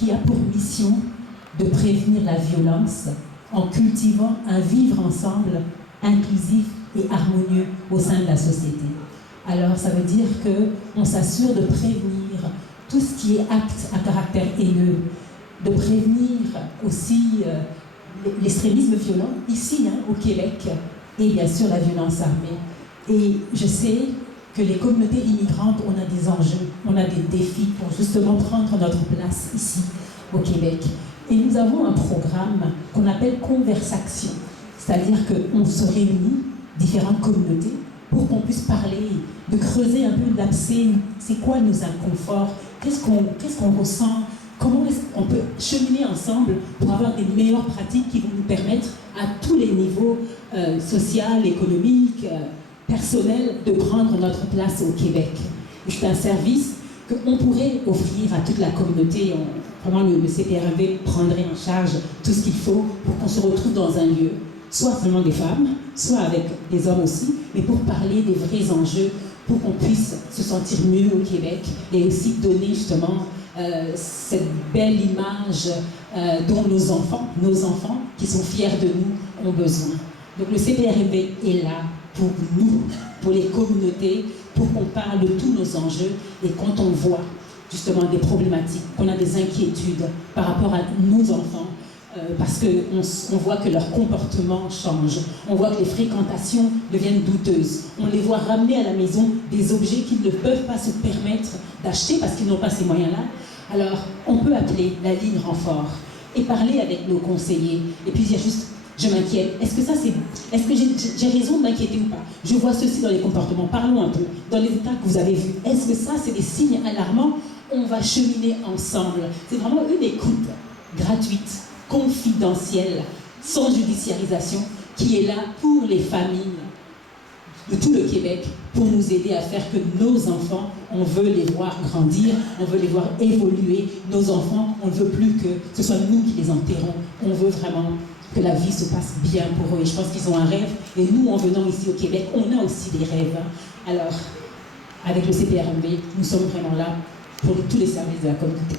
qui a pour mission de prévenir la violence en cultivant un vivre ensemble inclusif et harmonieux au sein de la société. Alors, ça veut dire qu'on s'assure de prévenir tout ce qui est acte à caractère haineux, de prévenir aussi l'extrémisme violent, ici, au Québec, et bien sûr la violence armée. Et je sais que les communautés immigrantes, on a des enjeux, on a des défis pour justement prendre notre place ici, au Québec. Et nous avons un programme qu'on appelle Conversation, c'est-à-dire qu'on se réunit, différentes communautés, pour qu'on puisse parler, de creuser un peu l'abcès, c'est quoi nos inconforts, qu'est-ce qu'on ressent, comment est-ce qu'on peut cheminer ensemble pour avoir des meilleures pratiques qui vont nous permettre à tous les niveaux social, économique, personnel, de prendre notre place au Québec. Et c'est un service qu'on pourrait offrir à toute la communauté. Vraiment, le CPRMV prendrait en charge tout ce qu'il faut pour qu'on se retrouve dans un lieu, soit seulement des femmes, soit avec des hommes aussi, mais pour parler des vrais enjeux, pour qu'on puisse se sentir mieux au Québec et aussi donner justement cette belle image dont nos enfants qui sont fiers de nous ont besoin. Donc le CPRMV est là pour nous, pour les communautés, pour qu'on parle de tous nos enjeux et quand on voit justement des problématiques, qu'on a des inquiétudes par rapport à nos enfants, parce qu'on voit que leur comportement change, on voit que les fréquentations deviennent douteuses, on les voit ramener à la maison des objets qu'ils ne peuvent pas se permettre d'acheter parce qu'ils n'ont pas ces moyens-là. Alors, on peut appeler la ligne renfort et parler avec nos conseillers et puis dire juste, je m'inquiète, est-ce que j'ai raison de m'inquiéter ou pas? Je vois ceci dans les comportements, parlons un peu, dans les états que vous avez vus, est-ce que ça c'est des signes alarmants? On va cheminer ensemble, c'est vraiment une écoute gratuite, confidentielle, sans judiciarisation, qui est là pour les familles de tout le Québec, pour nous aider à faire que nos enfants, on veut les voir grandir, on veut les voir évoluer. Nos enfants, on ne veut plus que ce soit nous qui les enterrons, on veut vraiment que la vie se passe bien pour eux. Et je pense qu'ils ont un rêve, et nous, en venant ici au Québec, on a aussi des rêves. Alors, avec le CPRMV, nous sommes vraiment là pour tous les services de la communauté.